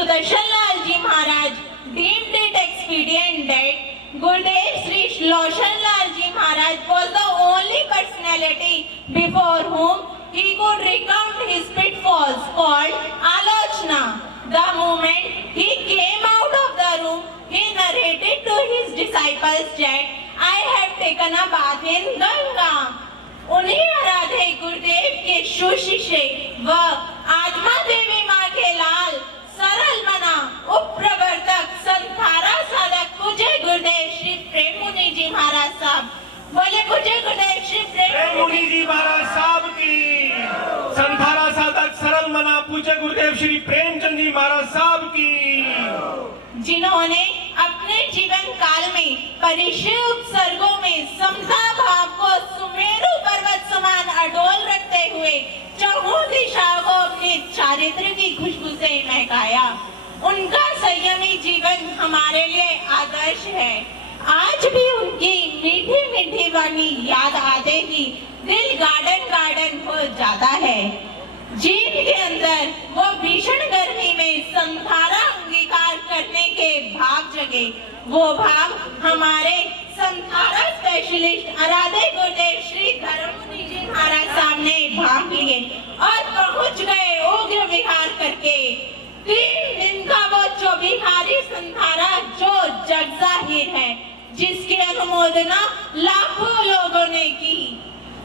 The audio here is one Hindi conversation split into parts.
Sudarshan Lal Ji Maharaj deemed it expedient that Gurudev Sri Loshan Lal Ji Maharaj was the only personality before whom he could recount his pitfalls, called Alochna. The moment he came out of the room, he narrated to his disciples that I have taken a bath in Ganga. उन्हीं आराधे गुरुदेव के सुशिष्य व आत्मा देवी माँ के लाल सरल मना उपप्रवर्तक संथारा साधक पूज्य गुरुदेव श्री प्रेम मुनि जी महाराज साहब। बोले पूज्य गुरुदेव श्री प्रेम मुनि जी महाराज साहब की। संथारा साधक सरल मना पूज्य गुरुदेव श्री प्रेमचंद जी महाराज साहब की, जिन्होंने अपने जीवन काल में परिचय उपसर्गों में समता भाव को सुमेरु पर्वत समान अडोल रखते हुए चौहों दिशाओं को अपने चारित्र की खुशबू से महकाया। उनका संयमी जीवन हमारे लिए आदर्श है। आज भी उनकी मीठी मीठी वाणी याद आते ही दिल गार्डन गार्डन हो जाता है। जीव के अंदर वो भीषण गर्मी में संथारा अंगीकार करने के भाव जगे। वो भाव हमारे संथारा स्पेशलिस्ट आराध्य गुरुदेव श्री धर्म मुनि जी महाराज साहब ने भाग लिए और पहुंच गए उग्र विहार करके। 3 दिन का वो चौबिहारी संथारा जो जग जाहिर है, जिसकी अनुमोदना लाखों लोगों ने की।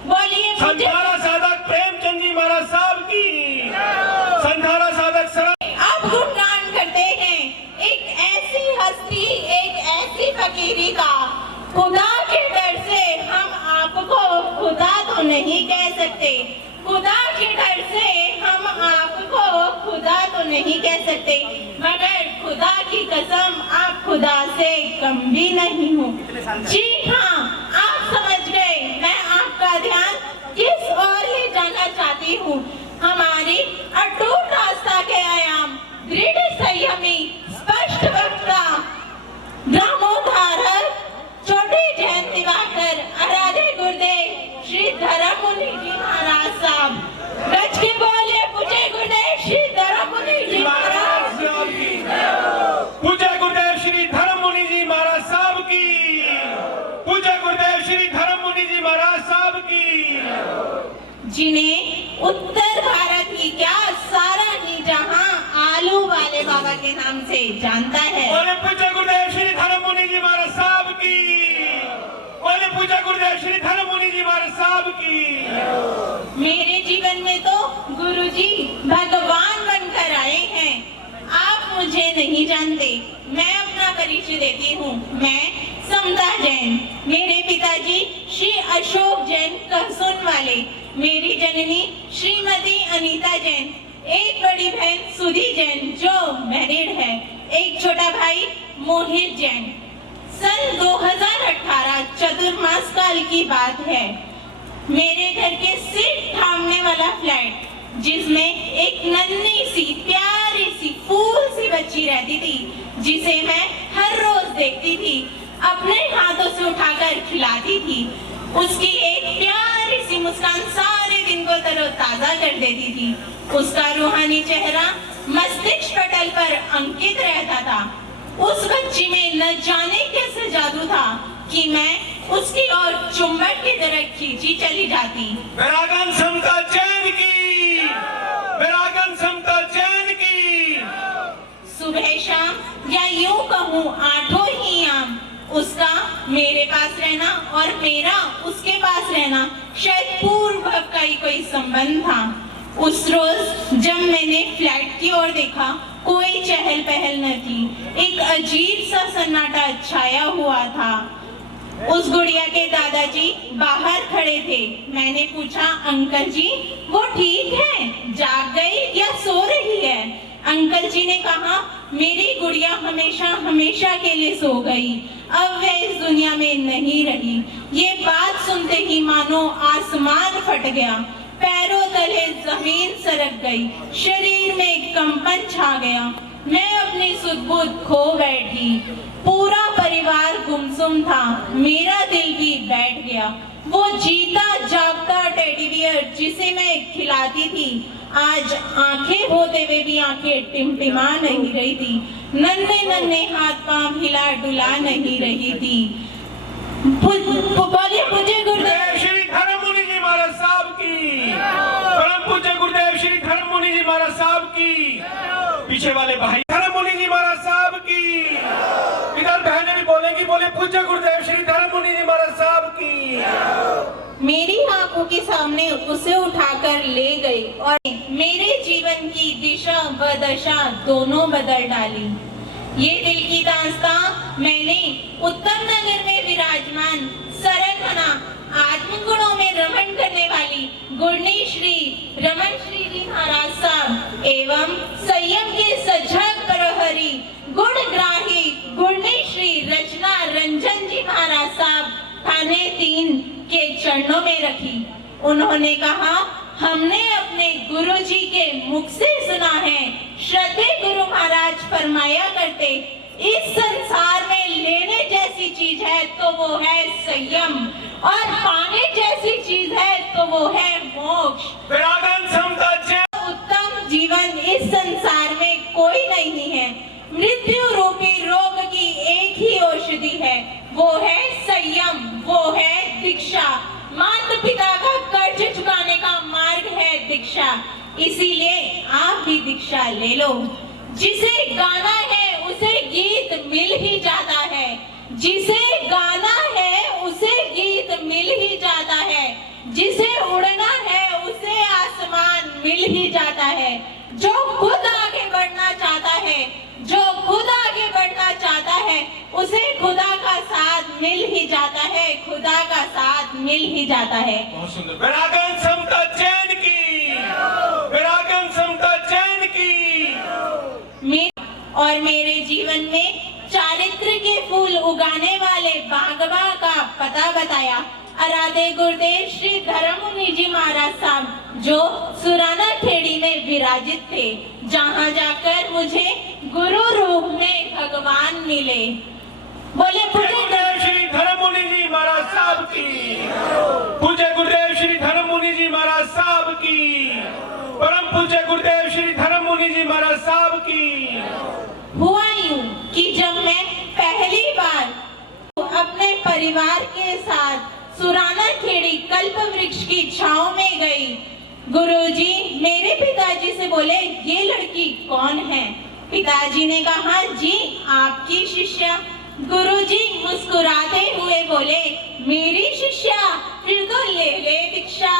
बोलिए संथारा साधक प्रेमचंद जी महाराज साहब की। संथारा साधक सरल अब गुणगान करते हैं एक ऐसी हस्ती, एक ऐसी फकीरी का। खुदा के डर से हम आपको खुदा तो नहीं कह सकते, खुदा के डर से हम आपको खुदा तो नहीं कह सकते, मगर खुदा की कसम आप खुदा से कम भी नहीं हो। जी हाँ, आप समझ गए मैं आपका ध्यान किस ओर ले जाना चाहती हूँ। हमारी अटूट आस्था के आयाम, दृढ़ संयमी, स्पष्ट वक्ता, ब्रह्मोद्धारक, छोटे जैन दिवाकर आराध्य गुरुदेव श्री धर्म मुनि जी महाराज साहब। गज के बोले पूज्य गुरुदेव श्री धर्म मुनि जी महाराज की। पूज्य गुरुदेव श्री धर्म मुनि जी महाराज साहब की। पूज्य गुरुदेव श्री धर्म मुनि जी महाराज साहब की, जिन्हें उत्तर भारत की क्या सारा जहां आलू वाले बाबा के नाम से जानता है। बोले पूज्य गुरुदेव श्री धर्म मुनि जी महाराज साहब की। बोले पूज्य गुरुदेव श्री धर्म मुनि जी महाराज साहब की। मेरे जीवन में तो गुरुजी भगवान बनकर आए हैं। आप मुझे नहीं जानते, मैं अपना परिचय देती हूँ। मैं समता जैन, मेरे पिताजी श्री अशोक जैन कहसुन वाले, मेरी जननी श्रीमती अनीता जैन, एक बड़ी बहन सुधी जैन जो मैरिड है, एक छोटा भाई मोहित जैन। सन 2018 चतुर्मास काल की बात है। मेरे घर के सिर थामने वाला फ्लैट, जिसमें एक नन्ही सी प्यारी सी फूल सी बच्ची रहती थी, जिसे मैं हर रोज देखती थी, अपने हाथों से उठाकर खिलाती थी। उसकी एक प्यारी सी मुस्कान सारे दिन को तरोताजा कर देती थी। उसका रूहानी चेहरा मस्तिष्क पटल पर अंकित रहता था। उस बच्ची में न जाने कैसे जादू था कि मैं उसकी ओर चुंबक की तरह खींची चली जाती। वैरागन समता जैन की। वैरागन समता जैन की। सुबह शाम या यूं कहूँ आठों ही याम उसका मेरे पास रहना और मेरा उसके पास रहना शायद पूर्व का ही कोई संबंध था। उस रोज जब मैंने फ्लैट की ओर देखा, कोई चहल पहल न थी। एक अजीब सा सन्नाटा छाया हुआ था। उस गुड़िया के दादाजी बाहर खड़े थे। मैंने पूछा, अंकल जी वो ठीक है, जाग गई या सो रही है? अंकल जी ने कहा, मेरी गुड़िया हमेशा हमेशा के लिए सो गई, अब वह इस दुनिया में नहीं रही। ये बात सुनते ही मानो आसमान फट गया, पैरों तले जमीन सरक गई, शरीर में कंपन छा गया। मैं अपनी सुध-बुध खो बैठी। पूरा परिवार गुमसुम था, मेरा दिल भी बैठ गया। वो जीता जागता टेडी बियर जिसे मैं खिलाती थी, आज आंखें होते हुए भी आंखें टिमटिमा नहीं रही थी, नन्हे नन्हे हाथ पांव हिला डुला नहीं रही थी। बोलिए पूज्य गुरुदेव श्री धर्म मुनि जी महाराज साहब की, परम पूज्य गुरुदेव श्री धर्म मुनि जी महाराज साहब की, पीछे वाले भाई धर्म मुनि जी महाराज साहब की, इधर बहनें भी बोलेंगी, बोले पूज्य गुरुदेव श्री धर्म मुनि जी महाराज साहब की। मेरी आंखों के सामने उसे उठाकर ले गई और मेरे जीवन की दिशा व दशा दोनों बदल डाली। ये दिल की दास्तां मैंने उत्तम नगर में विराजमान सरल मना आत्म गुणों में रमण करने वाली गुरनी श्री रमन श्री जी महाराज साहब एवं संयम के सजग प्रहरी गुणग्राही गुरनी श्री रचना रंजन जी महाराज साहब थाने 3 के चरणों में रखी। उन्होंने कहा, हमने अपने गुरु जी के मुख से सुना है, श्रद्धेय गुरु महाराज फरमाया करते, इस संसार में लेने जैसी चीज है तो वो है संयम और पाने जैसी चीज है तो वो है मोक्ष। उत्तम जीवन इस संसार में कोई नहीं है। मृत्यु रूपी रोग की एक ही औषधि है, वो है संयम, वो है दीक्षा। माता पिता का कर्ज चुकाने का मार्ग है दीक्षा, इसीलिए आप भी दीक्षा ले लो। जिसे गाना है उसे गीत मिल ही जाता है, जिसे गाना है उसे गीत मिल ही जाता है, जिसे उड़ना है उसे आसमान मिल ही जाता है। जो खुद आगे बढ़ना चाहता है, जो खुद आगे बढ़ना चाहता है, उसे खुदा का साथ मिल ही जाता है, खुदा का साथ मिल ही जाता है। बहुत सुंदर। वैरागन समता चैन की, वैरागन समता चैन की। और मेरे जीवन में चारित्र के फूल उगाने वाले बागवा का पता बताया। आराध्य गुरुदेव श्री धर्म मुनि जी महाराज साहब जो सुराना खेड़ी में विराजित थे, जहाँ जाकर मुझे गुरु रूप में भगवान मिले। बोले पूज्य गुरुदेव श्री धर्म मुनि जी महाराज साहब की, पूज्य गुरुदेव श्री धर्म मुनि जी महाराज साहब की, परम पूज्य गुरुदेव श्री धर्म मुनि जी महाराज साहब की। हुआ यूं कि जब मैं पहली बार अपने परिवार के साथ सुराना खेड़ी कल्प वृक्ष की छांव में गई, गुरुजी मेरे पिताजी से बोले, ये लड़की कौन है? पिताजी ने कहा, जी आपकी शिष्या। गुरुजी मुस्कुराते हुए बोले, मेरी शिष्या, फिर तो ले ले दीक्षा।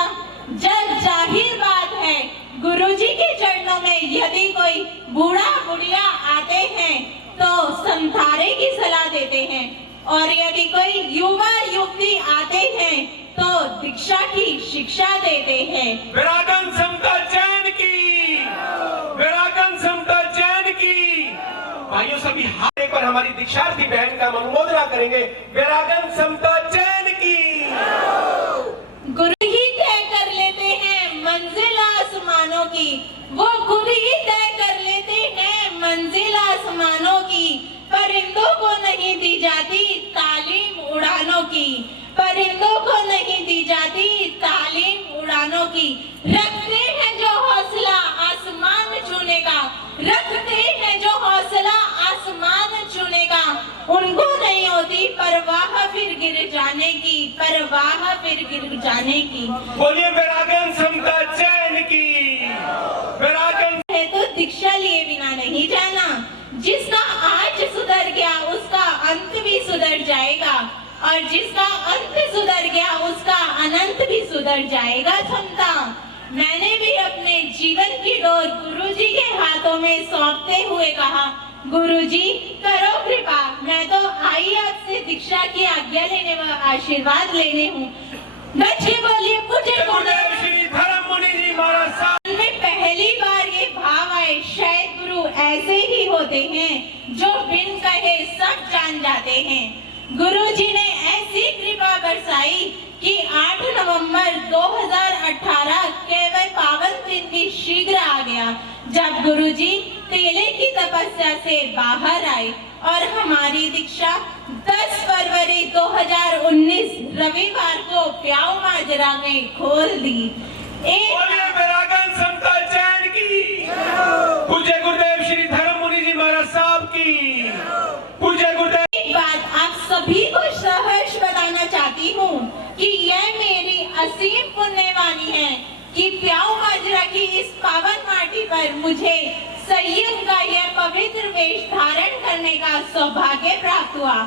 जग जाहिर बात है, गुरुजी के चरणों में यदि कोई बूढ़ा बुढ़िया आते हैं तो संथारे की सलाह देते हैं, और यदि कोई युवा युवती आते हैं तो दीक्षा की शिक्षा देते हैं। वैरागन समता चैन की, वैरागन समता चैन की। भाइयों सभी हाथ एक बार हमारी दीक्षार्थी बहन का अनुमोदना करेंगे। वैरागन समता चैन की। गुरु ही तय कर लेते हैं मंजिल आसमानों की, वो खुद ही तय कर लेते हैं मंजिल आसमानों की। परिंदों को नहीं दी जाती तालीम उड़ानों की, परिंदों को नहीं दी जाती तालीम उड़ानों की। रखते हैं जो हौसला आसमान छूने का, रखते हैं जो हौसला आसमान छूने का, उनको नहीं होती परवाह फिर गिर जाने की, परवाह फिर गिर जाने की। बोलिए वैरागन समता चैन की, वैरागन है तो दीक्षा लिए बिना नहीं जाना। जिसका आज सुधर गया उसका अंत भी सुधर जाएगा, और जिसका अंत सुधर गया उसका अनंत भी सुधर जाएगा। समता मैंने भी अपने जीवन की डोर गुरुजी के हाथों में सौंपते हुए कहा, गुरुजी करो कृपा, मैं तो आई आपसे दीक्षा की आज्ञा लेने व आशीर्वाद लेने हूँ। बच्चे बोलिए पूज्य गुरुदेव श्री धर्म मुनि जी महाराज साहब। में पहली बार ये भाव आए, शायद गुरु ऐसे ही होते हैं जो बिन कहे सब जान जाते हैं। गुरुजी ने ऐसी कृपा बरसाई कि 8 नवंबर 2018 केवल पावन दिन भी शीघ्र आ गया, जब गुरुजी तेले की तपस्या से बाहर आए और हमारी दीक्षा 10 फरवरी 2019 रविवार को प्याऊ माजरा में खोल दी। वैरागन समता चैन सभी को सहर्ष बताना चाहती हूँ कि यह मेरी असीम पुण्यवानी है कि प्याऊ माजरा की इस पावन माटी पर मुझे संयम का यह पवित्र वेश धारण करने का सौभाग्य प्राप्त हुआ,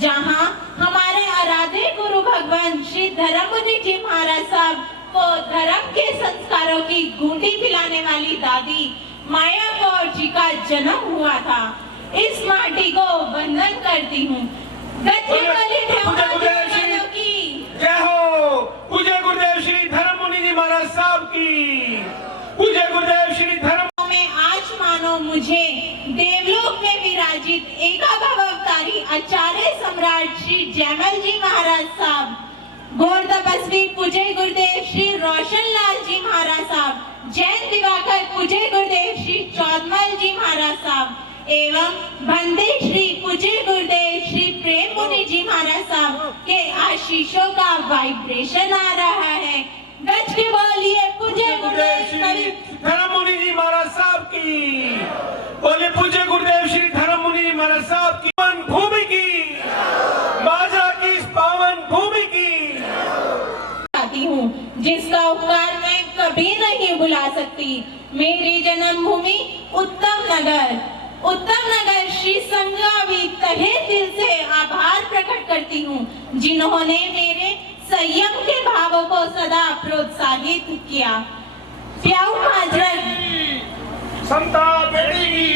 जहाँ हमारे आराध्य गुरु भगवान श्री धर्ममुनि जी महाराज साहब को धर्म के संस्कारों की गूंदी पिलाने वाली दादी माया कौर जी का जन्म हुआ था। इस माटी को वंदन करती हूँ। जय हो। पूज्य गुरुदेव श्री धर्ममुनि जी महाराज साहब की। पूज्य गुरुदेव श्री धर्म में आज मानो मुझे देवलोक में विराजित एकाभव अवतारी आचार्य सम्राट श्री जयमल जी महाराज साहब, घोर तपस्वी पूज्य गुरुदेव श्री रोशन लाल जी महाराज साहब, जैन दिवाकर पूज्य गुरुदेव श्री चौधमल जी महाराज साहब एवं बंदे श्री पूज्य गुरुदेव श्री प्रेम मुनि जी महाराज साहब के आशीषों का वाइब्रेशन आ रहा है। गज के बोलिए पूज्य गुरुदेव श्री धर्ममुनि जी महाराज साहब की। बोले पूज्य गुरुदेव श्री धर्ममुनि जी महाराज साहब की। पावन भूमि की, माजरा की इस पावन भूमि की चाहती हूँ, जिसका उपकार मैं कभी नहीं भुला सकती। मेरी जन्मभूमि उत्तम नगर श्री संगावी तहे दिल से आभार प्रकट करती हूँ, जिन्होंने मेरे संयम के भावों को सदा प्रोत्साहित किया। प्याऊ माजरा समता बेटी की,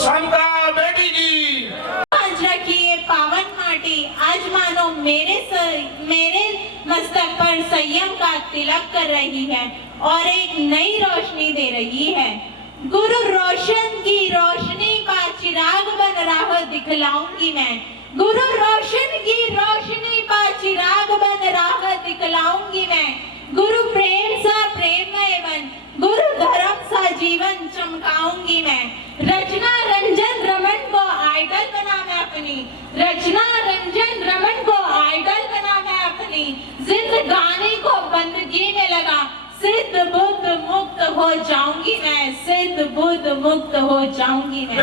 समता बेटी की। माजरा की ये पावन माटी आज मानो मेरे मस्तक पर संयम का तिलक कर रही है और एक नई रोशनी दे रही है। गुरु रोशन की रोशनी का चिराग बन राह दिखलाऊंगी मैं। गुरु रोशन की रोशनी का चिराग बन राह दिखलाऊंगी मैं। गुरु प्रेम सा प्रेममय बन, गुरु धर्म सा जीवन चमकाऊंगी मैं। रचना रंजन रमन को आइडल बना मैं अपनी, रचना रंजन रमन को आइडल बना मैं अपनी। जिंदगानी को बंदगी में लगा, सिद्ध बुद्ध मुक्त हो जाऊंगी मैं, सिद्ध बुद्ध मुक्त हो जाऊंगी मैं।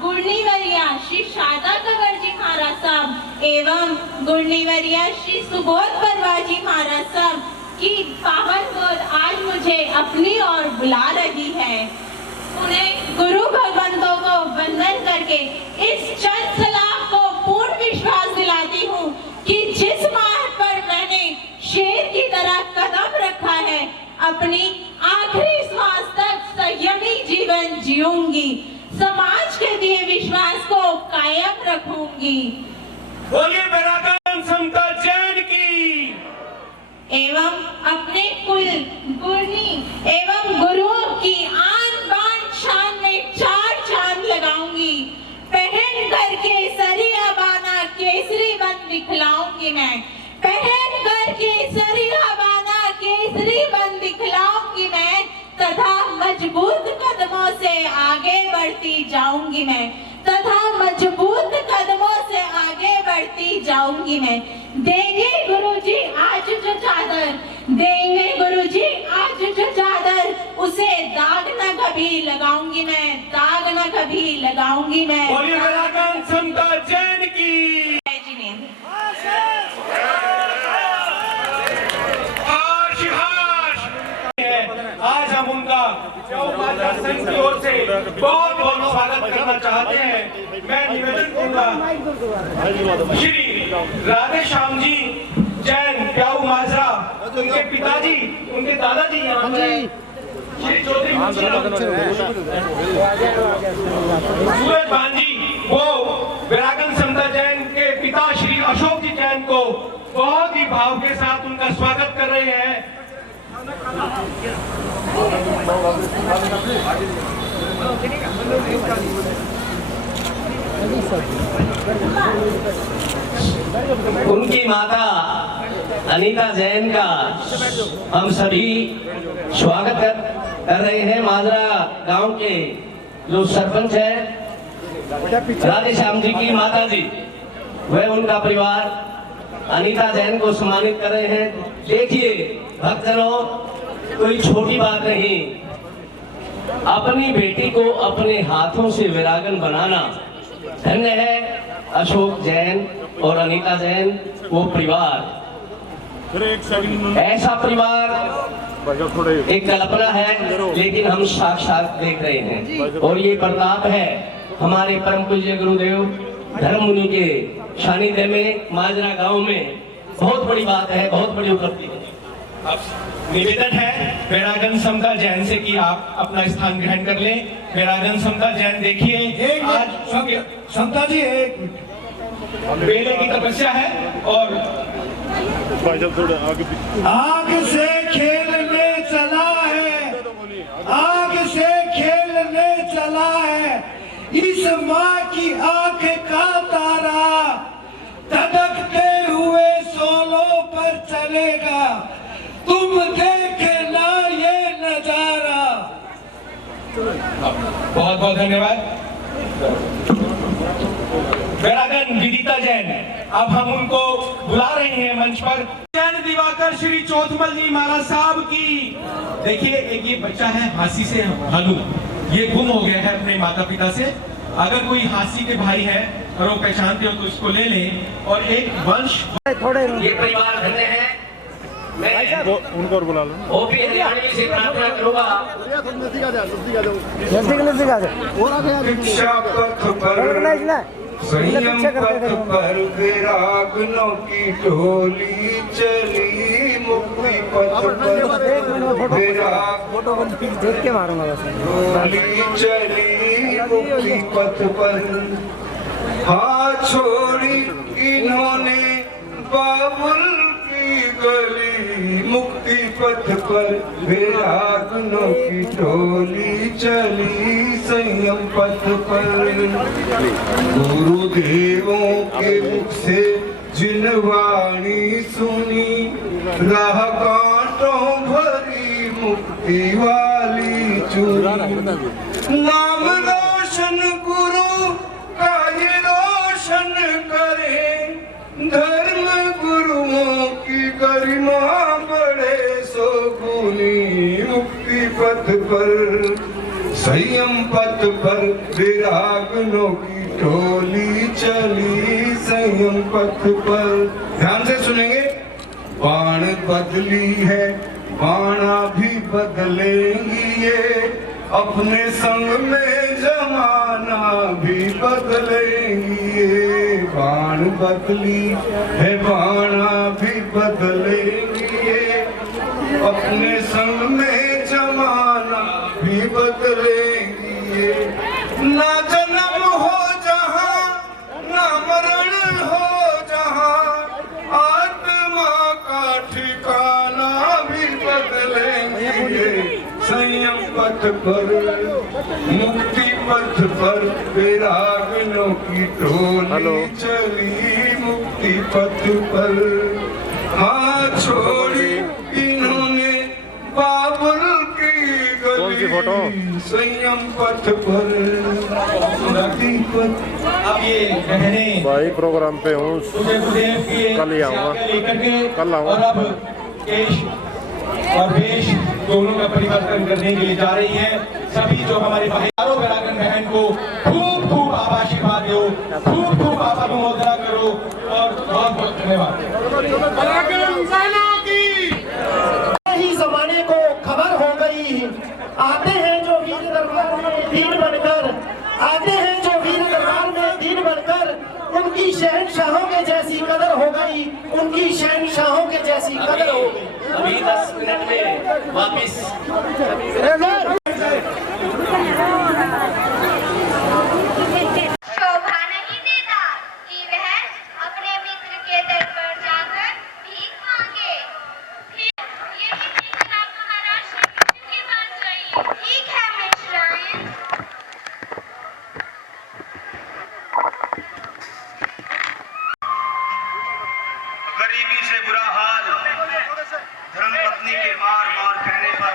गुणनीवरिया श्री शारदा कंवर जी महाराज साहब एवं गुणनीवरिया श्री सुबोध परवा जी महाराज साहब की पावन गोद आज मुझे अपनी ओर बुला रही है। उन्हें गुरु भगवंतों को वंदन करके इस चंद सलाह को पूर्ण विश्वास दिलाती हूँ कि जिस मार्ग पर मैंने शेर की तरह कदम रखा है, अपनी आखिरी श्वास तक संयमी जीवन जीऊंगी, समाज के दिए विश्वास को कायम रखूंगी। बोलिए वैरागन समता जैन की। एवं अपने कुल गुणी एवं गुरुओं की आन बान शान में 4 चांद लगाऊंगी। पहन करके सरिया बाना केसरी बन दिखलाऊंगी मैं, पहन करके सरिया बाना केसरी बन दिखलाऊंगी मैं, तथा मजबूत कदमों से आगे बढ़ती जाऊंगी मैं, तथा मजबूत कदमों से आगे बढ़ती जाऊंगी मैं। देंगे गुरुजी आज जो चादर, देंगे गुरुजी आज जो चादर, उसे दाग न कभी लगाऊंगी मैं, दाग न कभी लगाऊंगी मैं। बोलिए वैरागन समता जैन की। आज हम उनका संघ की ओर से बहुत बहुत स्वागत करना चाहते हैं। मैं निवेदन करूंगा श्री राधे श्याम जी जैन प्याऊ माजरा, उनके पिताजी उनके दादाजी यहाँ पे श्री चौधरी सूरज भांजी, वो वैरागन समता जैन के पिता श्री अशोक जी जैन को बहुत ही भाव के साथ उनका स्वागत कर रहे हैं। उनकी माता अनीता जैन का हम सभी स्वागत कर रहे हैं। माजरा गांव के जो सरपंच है राधे श्याम जी की माता जी, वह उनका परिवार अनीता जैन को सम्मानित कर रहे हैं। देखिए भक्तजनों, कोई छोटी बात नहीं, अपनी बेटी को अपने हाथों से वैरागन बनाना धन्य है। अशोक जैन और अनीता जैन वो परिवार ऐसा परिवार एक कल्पना है, लेकिन हम साक्षात देख रहे हैं। और ये प्रताप है हमारे परम पूज्य गुरुदेव धर्म मुनि के सानिध्य में माजरा गांव में। बहुत बड़ी बात है, बहुत बड़ी उपलब्धि है। अब निवेदन है वैरागन समता जैन से कि आप अपना स्थान ग्रहण कर लें। वैरागन समता जैन देखिए, आज समता जी एक बेले की तपस्या है और आग से खेलने चला है, आग से खेलने चला है, इस माँ की आंख का तारा धधकते हुए सोलों पर चलेगा, तुम देखना ये नजारा। बहुत बहुत धन्यवाद। वैरागन विदिता जैन, अब हम उनको बुला रहे हैं मंच पर। जैन दिवाकर श्री चौथमल जी महाराज साहब की। देखिए, एक ये बच्चा है हांसी से भालू, ये गुम हो गया है अपने माता पिता से। अगर कोई हांसी के भाई है और वो पहचानते हो तो उसको ले लें। और एक वंश ये परिवार धन्य है। मैं उनको और बुला लो। ओपी हरियाणवी से प्रार्थना करूंगा। शिक्षा पथ पर संयम पथ पर वैरागनों की टोली चली, मुक्ति पथ पर देख के मारूंगा टोली चली, मुक्ति पथ पर हाथ छोड़ी इन्होंने बाबुल की गली, मुक्ति पथ पर वैरागनों की टोली चली, संयम पथ पर। गुरुदेवों के मुख से जिन वाणी सुनी, राह कांटों भरी मुक्ति वाली चुनी। नाम रोशन गुरु का ये रोशन करे, धर्म गुरुओं की गरिमा बढ़े सो गुनी, मुक्ति पथ पर संयम पथ पर वैरागनों की टोली चली, संयम पथ पर। ध्यान से सुनेंगे। बाण बदली है, बाणा भी बदलेंगी ये, अपने संग में जमाना भी बदलेंगी ये। बाण बदली है, बाणा भी बदलेंगी ये, अपने संग में जमाना भी बदलेंगी ये। ना जन्म हो जहां, ना मरण हो जहां, आत्मा का ठिकाना भी बदलेंगी ये। संयम पथ पर मुक्ति पथ पर वैरागनों की टोली चली, मुक्ति पथ पर हाथ छोड़ी इन्होंने बाबुल की गली, संयम पथ पर मुक्ति पथ। अब ये बहने भाई प्रोग्राम पे हूँ, कल ही आऊँगा, कल आऊँगा। और अब केश और वेश दोनों का परिवर्तन करने के लिए जा रही है। सभी जो हमारे भाईचारों वैरागन बहन को खूब खूब आप आशीर्वाद दो, खूब खूब आप अनुमोदना करो और बहुत बहुत धन्यवाद। ही जमाने को खबर हो गई, आते हैं जो वीर दरबार में दीन बनकर, आते हैं जो वीर दरबार में दीन बनकर, उनकी शहंशाहों के जैसी कदर हो गई, उनकी शहंशाहों के जैसी कदर हो गई। अभी 10 मिनट में वापिस। शोभा नहीं देता कि वह अपने मित्र के दर पर जाकर भीख मांगे। फिर ये मित्र तुम्हारा के पास जाइए। ठीक है मिश्राइन। गरीबी से बुरा हाल, धर्मपत्नी के बार बार कहने पर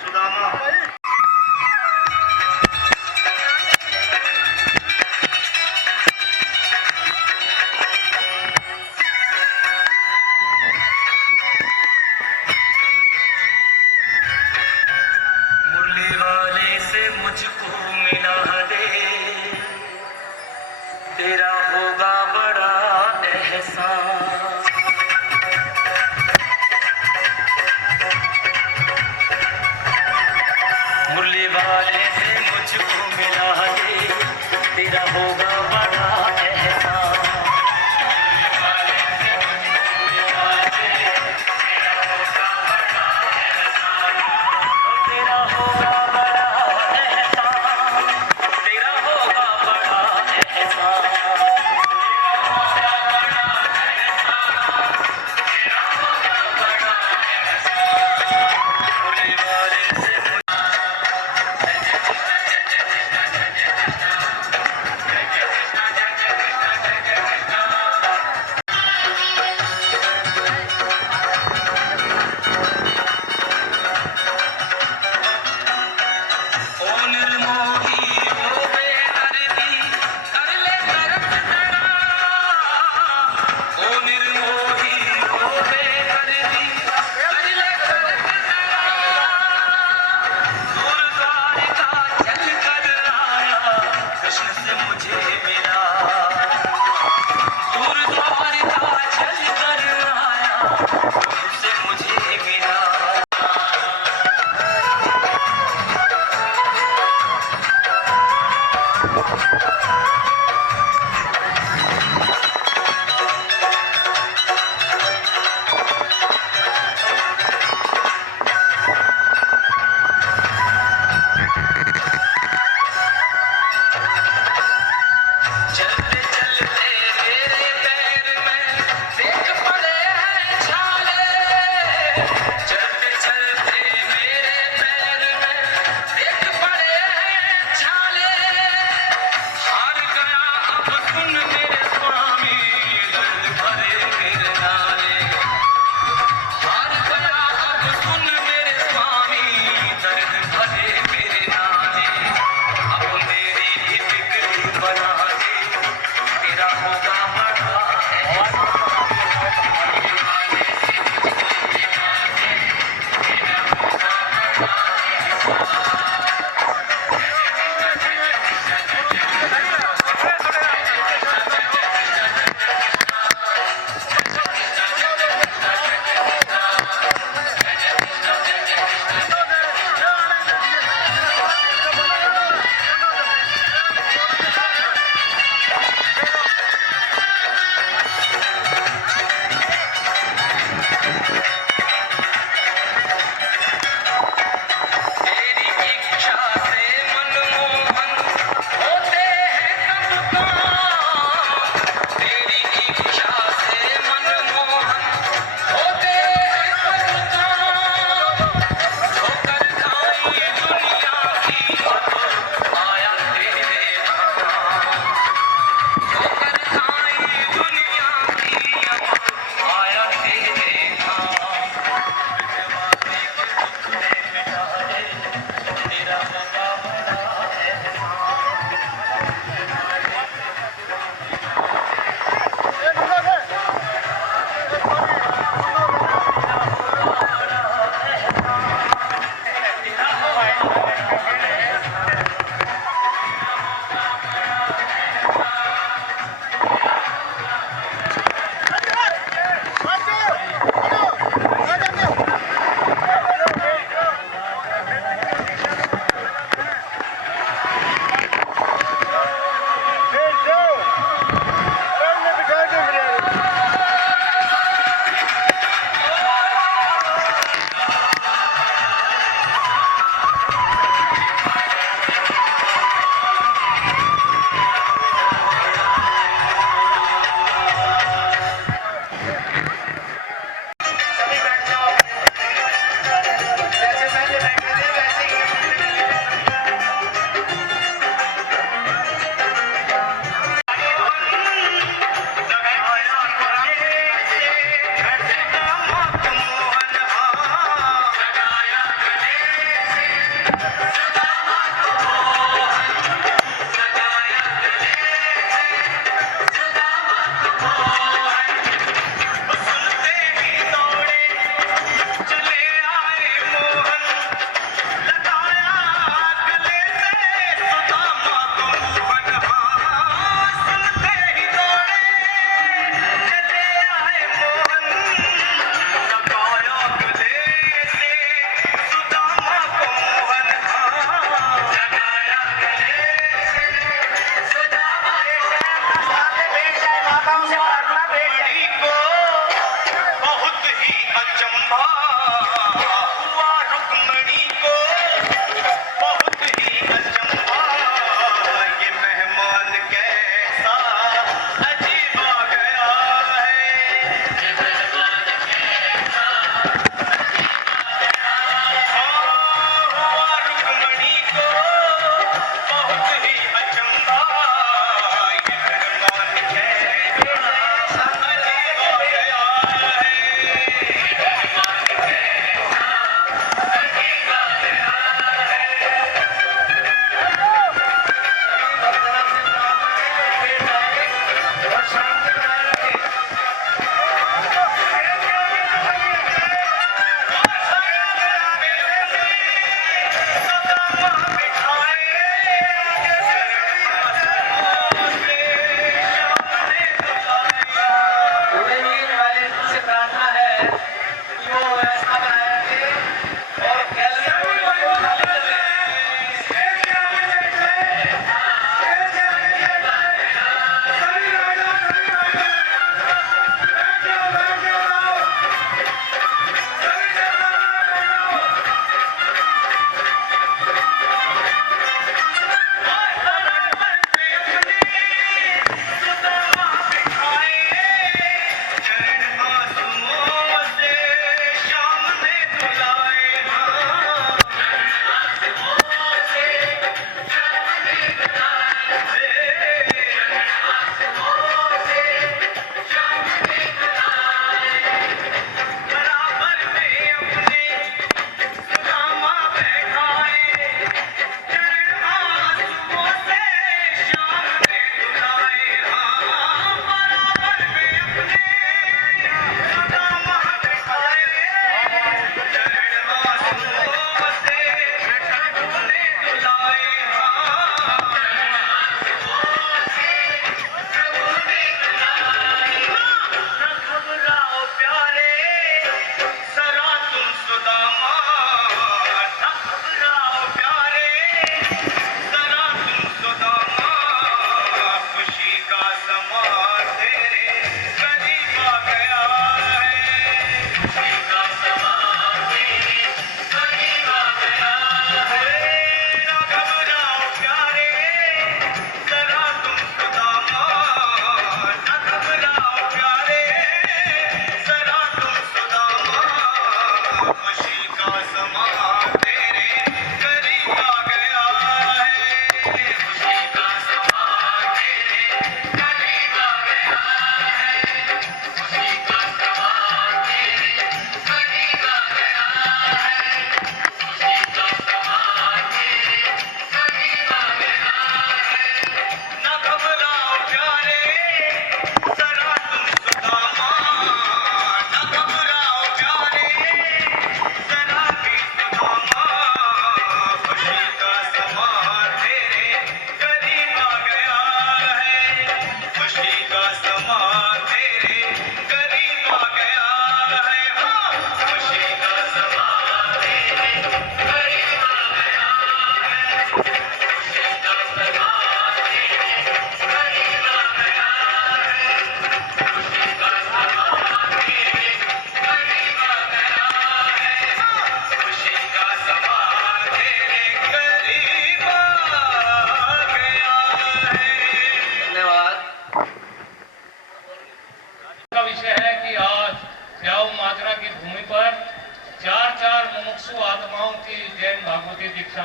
सुदामा मुरली वाले से मुझको मिला दे, तेरा हो होगा बड़ा एहसान। तेरा होगा बड़ा एहसान, तेरा होगा बड़ा एहसान। हार कर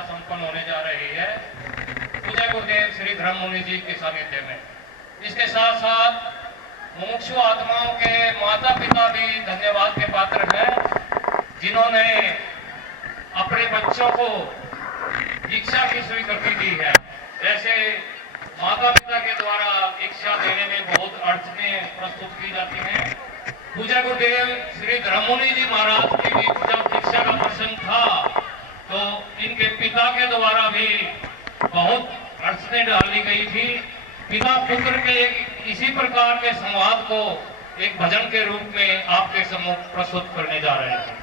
संपन्न होने जा रही है पूज्य गुरुदेव श्री धर्म मुनि जी के सानिध्य में। इसके साथ साथ मुमुक्षु आत्माओं के माता पिता भी धन्यवाद के पात्र हैं, जिन्होंने अपने बच्चों को दीक्षा की स्वीकृति दी है। जैसे माता पिता के द्वारा दीक्षा देने में बहुत अड़चनें प्रस्तुत की जाती हैं। पूज्य गुरुदेव श्री धर्ममुनि जी महाराज की भी जब दीक्षा का प्रसंग था तो इनके पिता के द्वारा भी बहुत अड़चनें डाली गई थी। पिता पुत्र के इसी प्रकार के संवाद को एक भजन के रूप में आपके सम्मुख प्रस्तुत करने जा रहे हैं।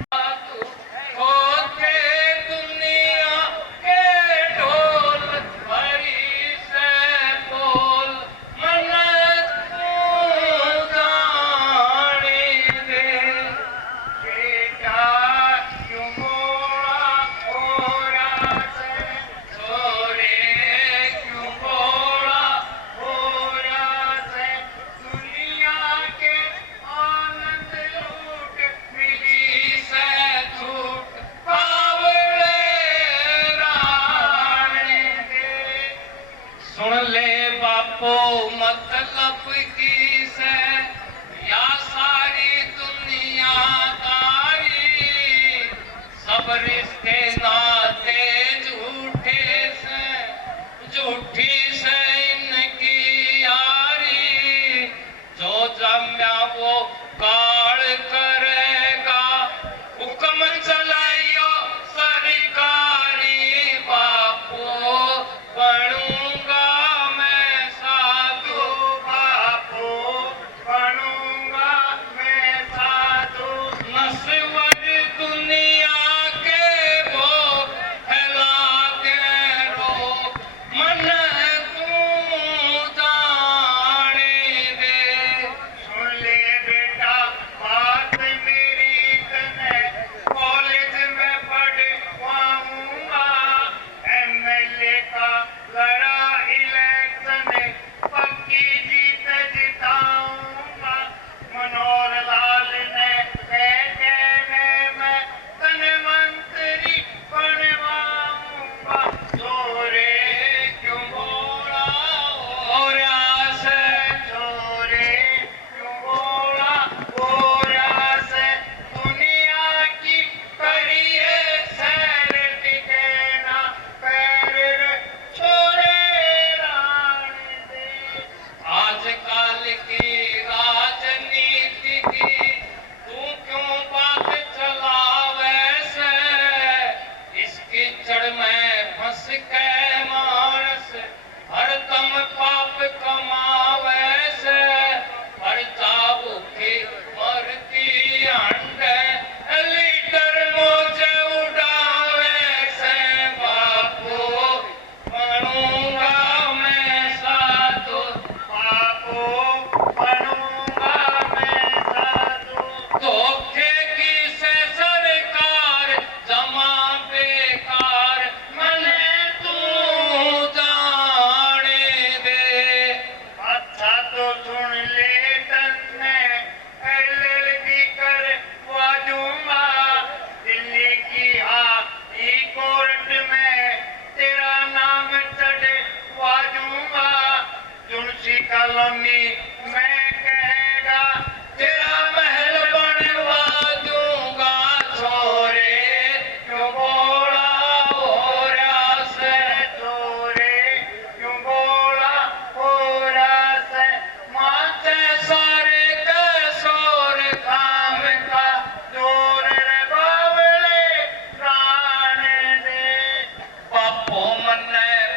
मतलब की से या सारी दुनियादारी, सब रिश्ते नाते झूठी से इनकी यारी, जो जम्या वो काल करेगा, हुक्म चलाइयो सरकारी, बापू बनूंगा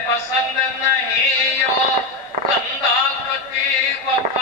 पसंद नहीं हो, धंधा कति वफा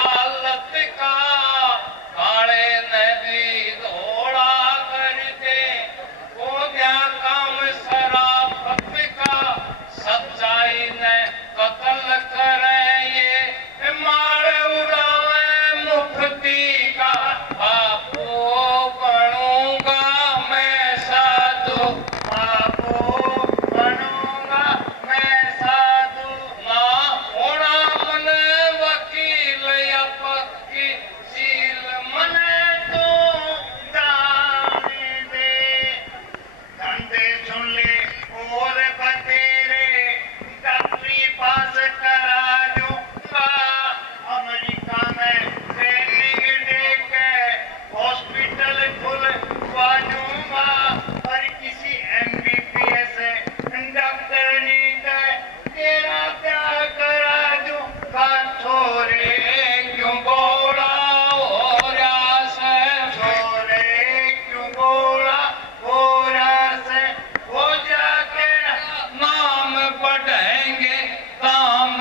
पढ़ेंगे काम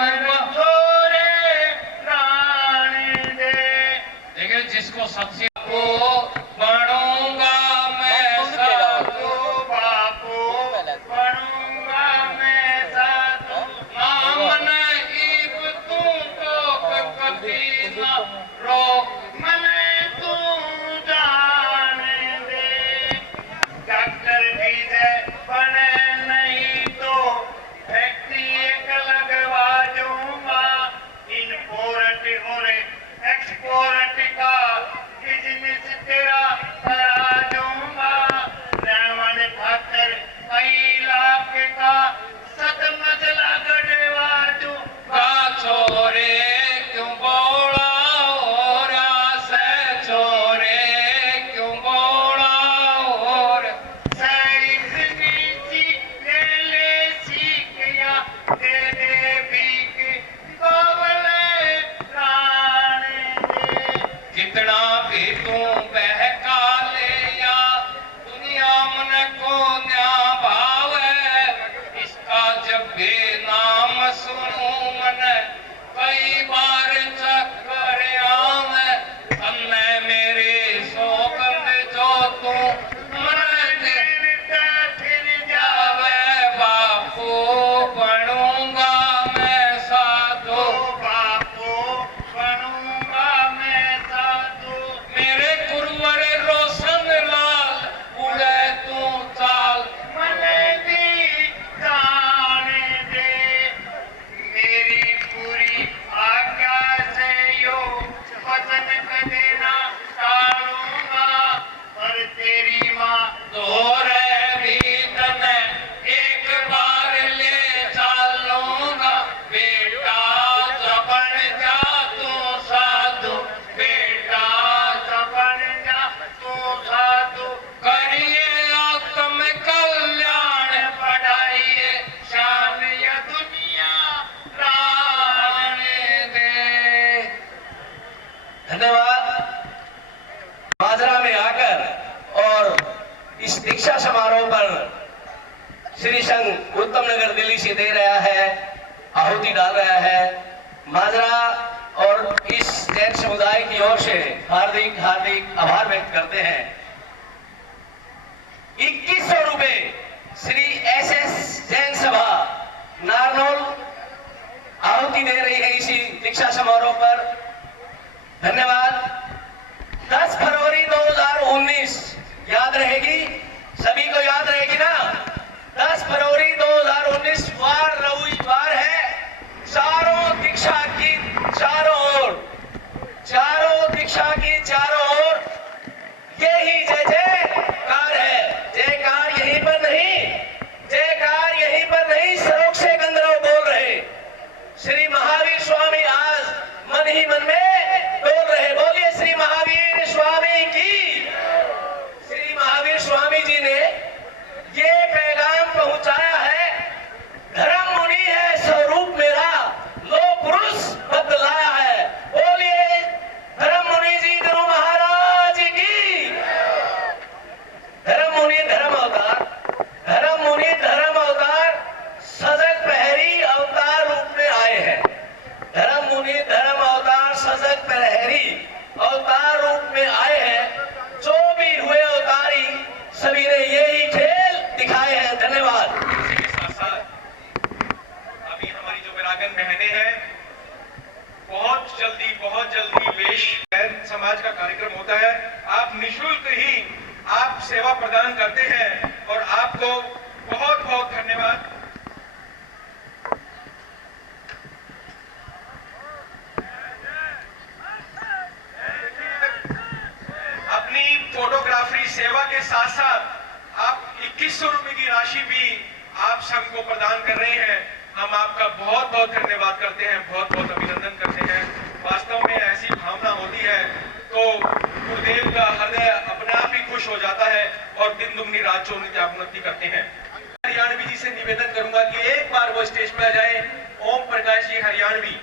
छोरे प्राण दे। देखिए जिसको शख्सियत को बनूंगा मैं साधु बापू, बनूंगा मैं साधु नाम नहीं तू तो कभी ना रोक मने तू जान दे। डॉक्टर भी दे बने नहीं तो फैक्ट्री एक लगवा दूंगा। इम्पोर्ट और एक्सपोर्ट का बिजनेस तेरा करा दूंगा। रहवन खातर कई लाख का 7 मंजिला गढ़वा दूंगा। छोरे क्यों बोला और से छोरे क्यों बोला और कितना भी तू बहका ले या दुनिया मन को न्या भाव है। इसका जब भी नाम सुनूं मन कई बार चक्कर आवे। तन्ने मेरे सौगंध जो तू मन देता फिर जावे। बापू बनूंगा मैं साधु बापू, बनूंगा मैं साधु। मेरे गुरुवर रोशन लाल उड़े तू चाल मने भी जाने दे। मेरी पूरी आज्ञा से यो वचन कदे ना टालूंगा। पर तेरी माँ दोहरे भी तने एक बार ले चलूंगा। बेटा जबन जा तू साधु, बेटा जबन जा तू साधु। करिए आत्म कल्याण बढ़ाइए शान या दुनिया प्राण दे। धन्यवाद। माजरा में आकर और इस दीक्षा समारोह पर श्री संघ उत्तम नगर दिल्ली से दे रहा है, आहुति डाल रहा है। माजरा और इस जैन समुदाय की ओर से हार्दिक हार्दिक आभार व्यक्त करते हैं। 2100 रुपए श्री SS जैन सभा नारनौल आहुति दे रही है इसी दीक्षा समारोह पर। धन्यवाद। 10 फरवरी 2019 याद रहेगी, सभी को याद रहेगी ना। 10 फरवरी 2019 वार रविवार है। चारों दीक्षा की चारों ओर, चारों दीक्षा की चारों ओर यही जय जयकार है। जयकार यहीं पर नहीं, जयकार यहीं पर नहीं, सरोग से गंधर्व बोल रहे। श्री महावीर स्वामी आज मन ही मन में बोल रहे। बोलिए श्री महावीर स्वामी की। श्री महावीर स्वामी जी ने ये पैगाम पहुंचाया है, धर्म मुनि है स्वरूप मेरा, लो पुरुष बदलाया है। बोलिए धर्म मुनि जी गुरु महाराज की। धर्म मुनि धर्म अवतार, धर्म मुनि धर्म अवतार सजग प्रहरी अवतार रूप में आए हैं। धर्म मुनि धर्म अवतार सजग प्रहरी अवतार रूप में आए हैं। जो भी हुए अवतारी सभी ने यही खेल दिखाए हैं। धन्यवाद। इसी के साथ साथ अभी हमारी जो वीरांगन बहनें हैं, बहुत जल्दी वेश समाज का कार्यक्रम होता है। आप निःशुल्क ही आप सेवा प्रदान करते हैं और आपको बहुत बहुत धन्यवाद। अपनी फोटोग्राफी सेवा के साथ साथ आप 2100 रुपए की राशि भी आप संघ को प्रदान कर रहे हैं। हम आपका बहुत बहुत धन्यवाद करते हैं, बहुत बहुत अभिनंदन करते हैं। वास्तव में ऐसी भावना होती है तो गुरुदेव का हृदय अपने आप ही खुश हो जाता है और दिन दुगनी रात चौगुनी की आप उन्नति करते हैं। हरियाणवी जी से निवेदन करूंगा कि एक बार वो स्टेज पे आ जाए। ओम प्रकाश जी हरियाणवी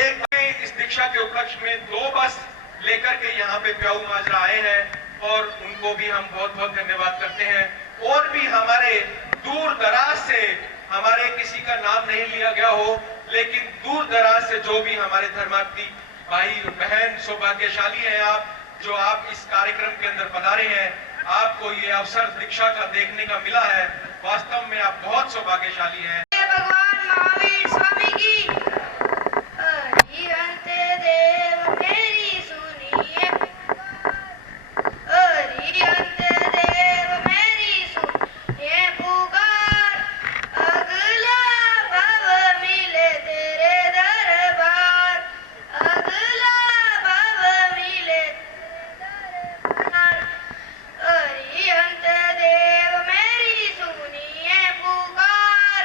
एक बार इस दीक्षा के उपलक्ष्य में 2 बस लेकर के यहाँ पे प्याऊ माजरा आए हैं और उनको भी हम बहुत बहुत धन्यवाद करते हैं। और भी हमारे दूर दराज से हमारे किसी का नाम नहीं लिया गया हो, लेकिन दूर दराज से जो भी हमारे धर्मार्थी भाई बहन सौभाग्यशाली हैं आप, जो आप इस कार्यक्रम के अंदर पधारे हैं, आपको ये अवसर दीक्षा का देखने का मिला है। वास्तव में आप बहुत सौभाग्यशाली हैं। भगवान महावीर स्वामी की अरिहंत देव मेरी सुनिए, अरिहंत देव मेरी सुनिए पुकार, अगला भव मिले तेरे दरबार, अगला भव मिले तेरे दरबार, अरिहंत देव मेरी सुनिए पुकार,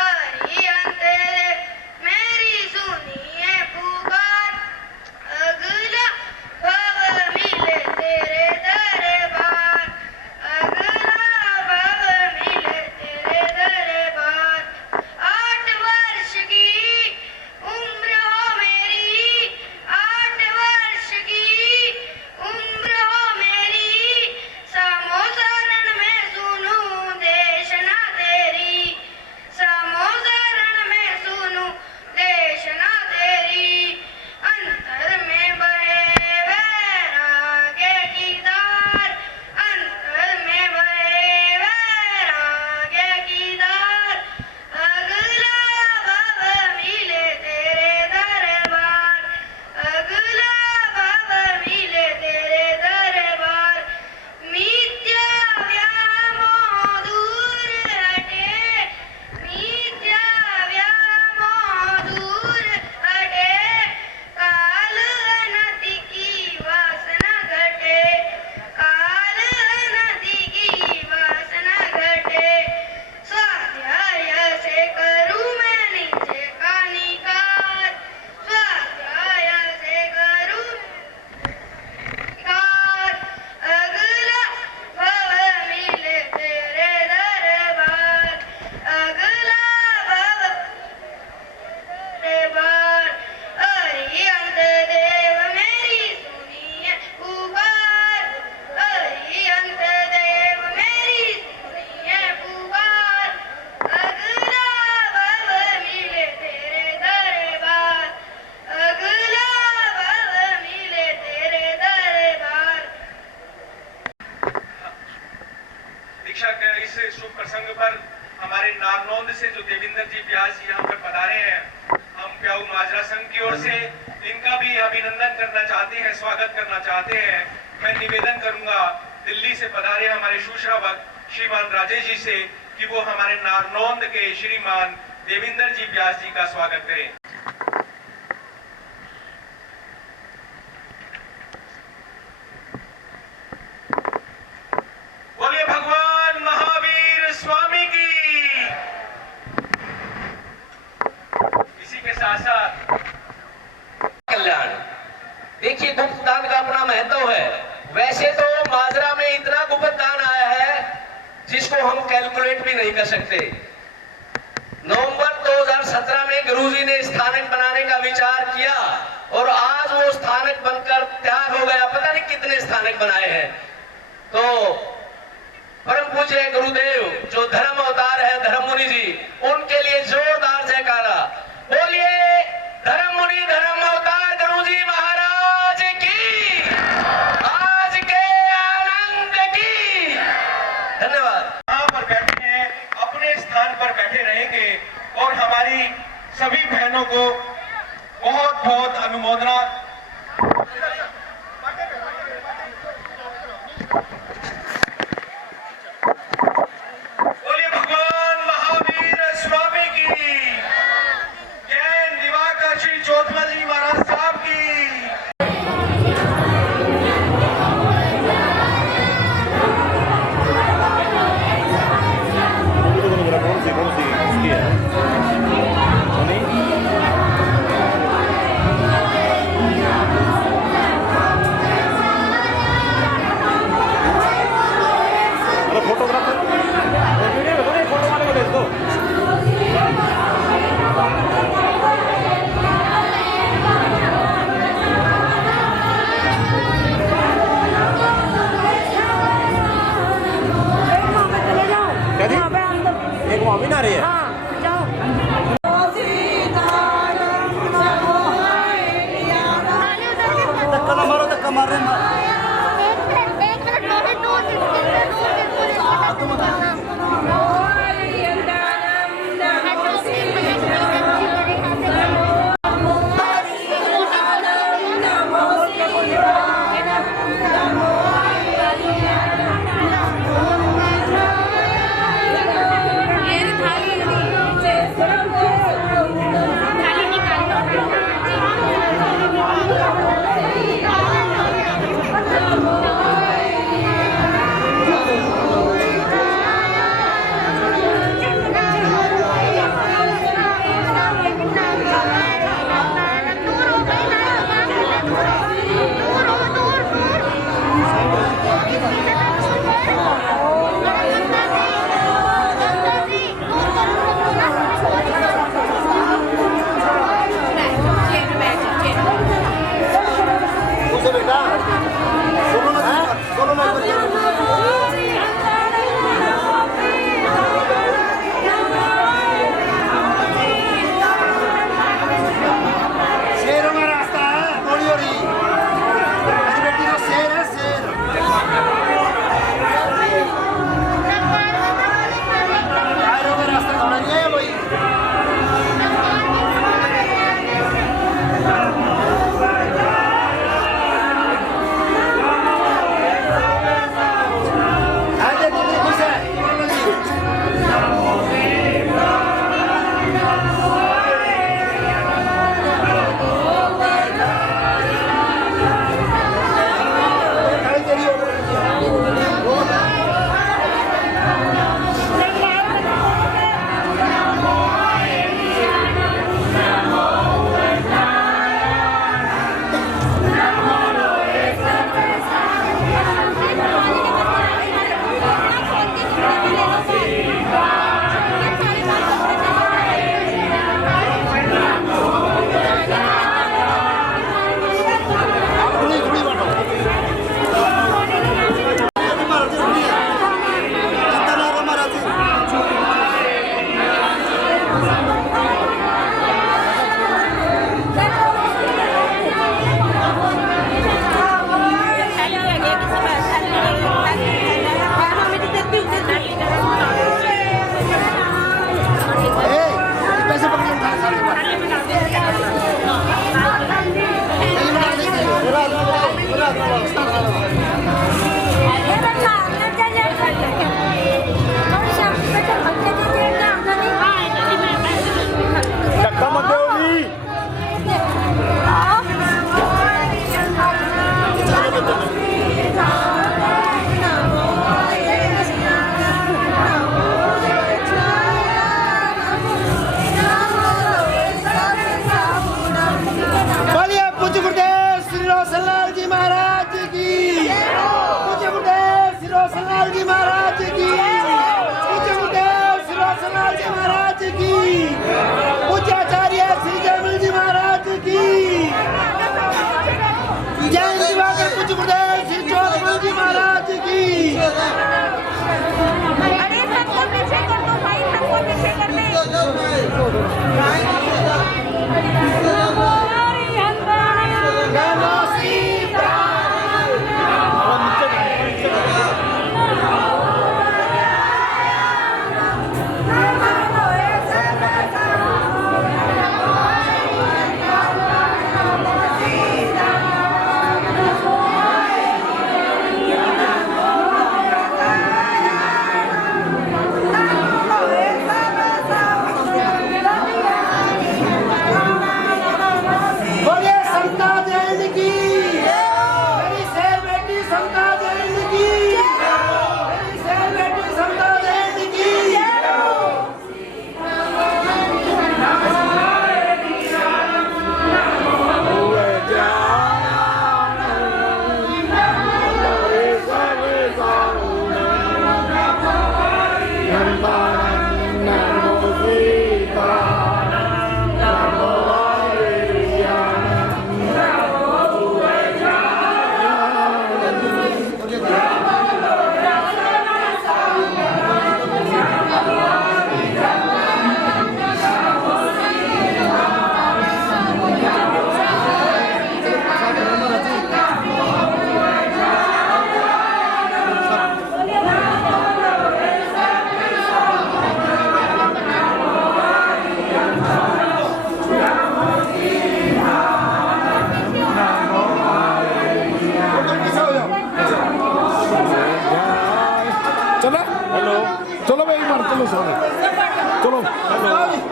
अरिहंत देव मेरी सुनिए पुकार, अगला भव मिले तेरे दरबार, अगला भव मिले तेरे दरबार। 8 वर्ष की उम्र हो मेरी, 8 वर्ष की उम्र हो मेरी, समोसरण में सुनूं देशना तेरी, समोसरण में सुनूं देशना तेरी, अंतर में बहे वैराग्य की धार, अंतर में बहे वैराग्य की धार, अगला भव मिले तेरे दरबार, अगला भव मिले तेरे दरबार। मिथ्या व्यामोह दूर हटे, मिथ्या व्यामोह दूर हटे, काल नदी की वासना घटे, काल नदी की वासना घटे, स्वाध्याय से करूं मैं नीचे का निकार, स्वाध्याय से करूं निकार, अगला भव मिले तेरे दरबार, अगला भव दरबार, अरिहंत देव मेरी सुनिए पुकार, अरिहंत देव मेरी सुनिए पुकार, अगला भव मिले तेरे दरबार, अगला भव मिले तेरे दरबार। दीक्षा के इस शुभ प्रसंग पर हमारे नारनौंद से जो देविंदर जी व्यास जी यहाँ पर पधारे हैं, हम प्याऊ माजरा संघ की ओर से इनका भी अभिनंदन करना चाहते हैं, स्वागत करना चाहते हैं। मैं निवेदन करूंगा दिल्ली से पधारे हमारे सुश्रावक श्रीमान राजेश जी से कि वो हमारे नारनौंद के श्रीमान देविंदर जी व्यास जी का स्वागत करें। बोलिए भगवान महावीर स्वामी की। इसी के साथ साथ कल्याण। देखिए, गुप्त दान का अपना महत्व है। वैसे तो माजरा में इतना गुप्त दान आया है जिसको हम कैलकुलेट भी नहीं कर सकते। नवंबर 2017 में गुरुजी ने स्थानक बनाने का विचार किया और आज वो स्थानक बनकर तैयार हो गया। पता नहीं कितने स्थानक बनाए हैं। तो परम पूज्य गुरुदेव जो धर्म अवतार है धर्म मुनि जी, उनके लिए जोरदार जयकारा। बोलिए धर्म मुनि धर्म अवतार गुरुजी महाराज की, आज के आनंद की। धन्यवाद। यहाँ पर बैठे हैं, अपने स्थान पर बैठे रहेंगे और हमारी सभी बहनों को बहुत बहुत अनुमोदना। बोलिए भगवान महावीर स्वामी की। जैन दिवाकर श्री चौथमल जी महाराज साहब की। कौन सी इसकी है?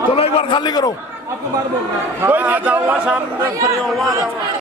चलो एक बार खाली करो। कोई नहीं जाऊंगा शाम में फ्री होगा जाऊंगा।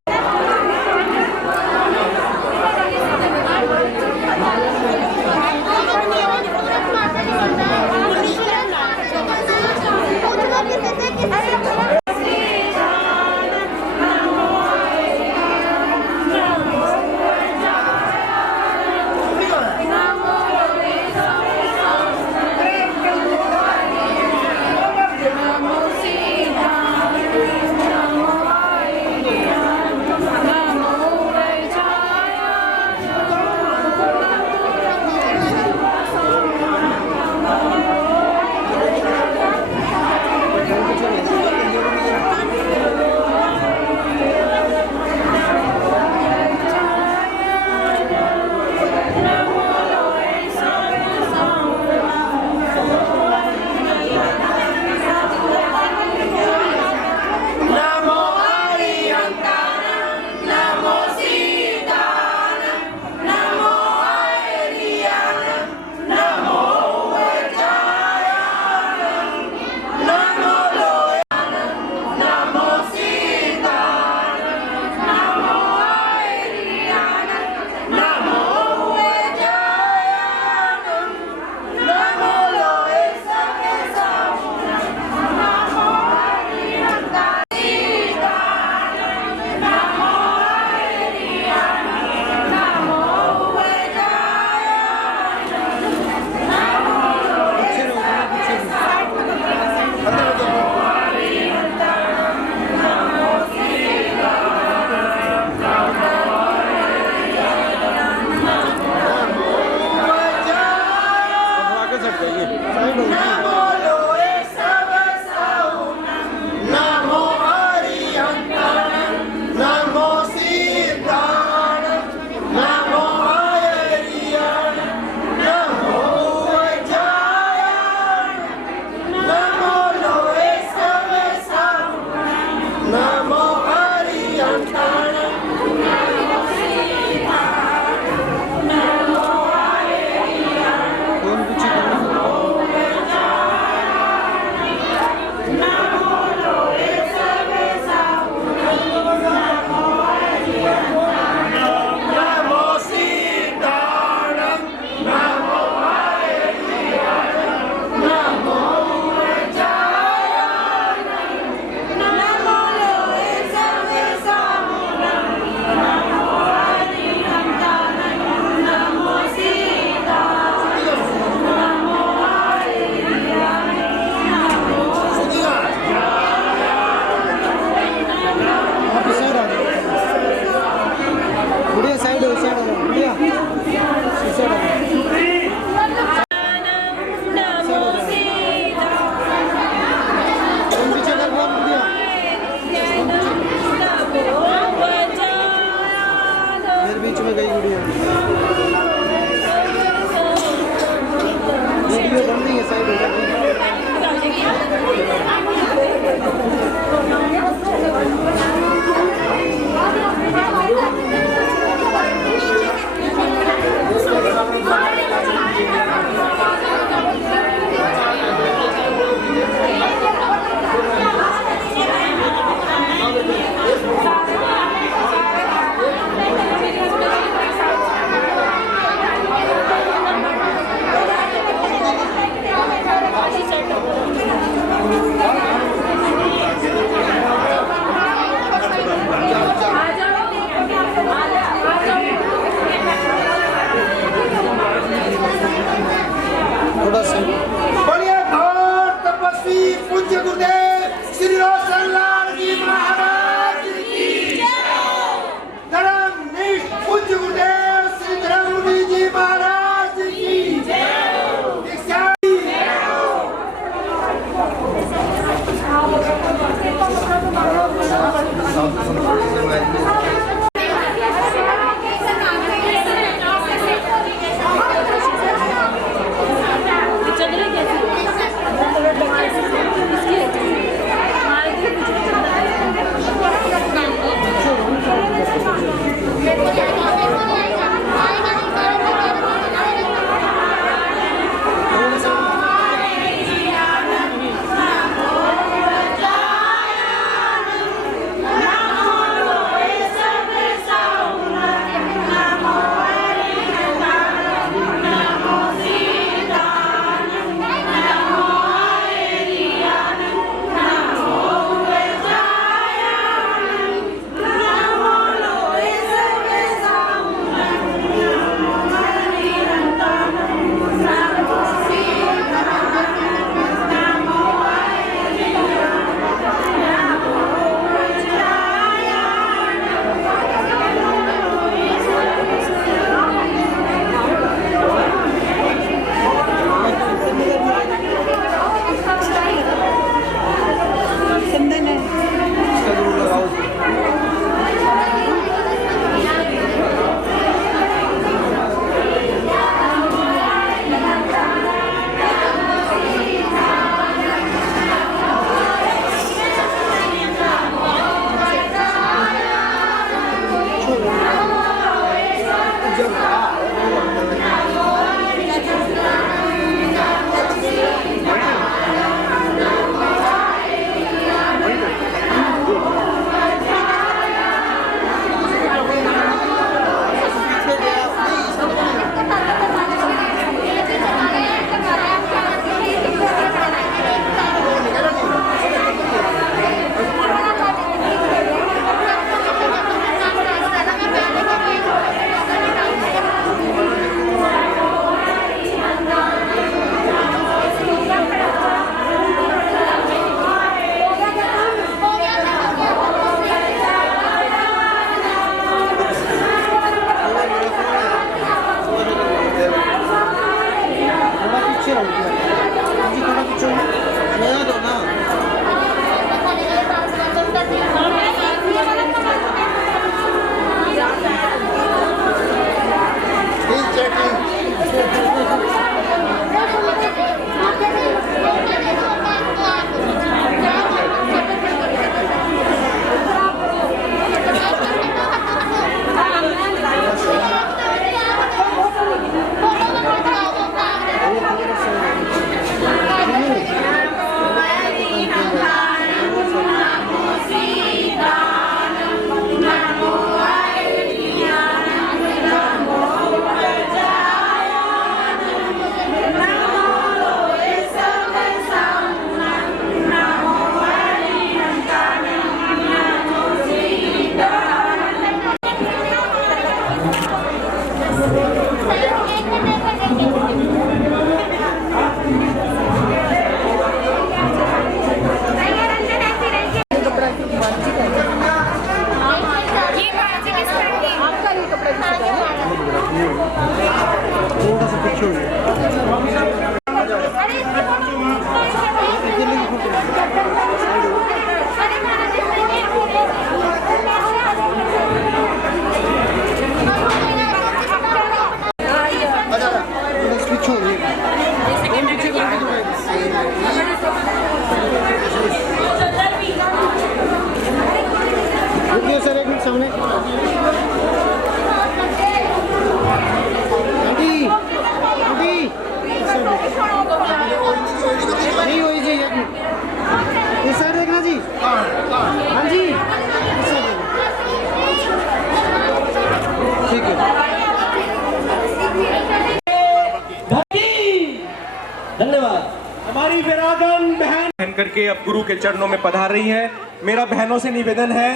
धन्यवाद। हमारी विरागन बहन करके अब गुरु के चरणों में पधार रही हैं। मेरा बहनों से निवेदन है,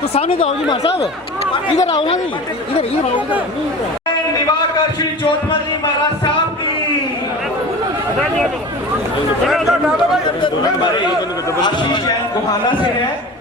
तो सामने जाओ जी महाराज साहब, इधर आओ ना जी, इधर इधर आओ, इधर। दिवाकर श्री जोतमल जी महाराज साहब की, आशीष जैन गोहाना से है।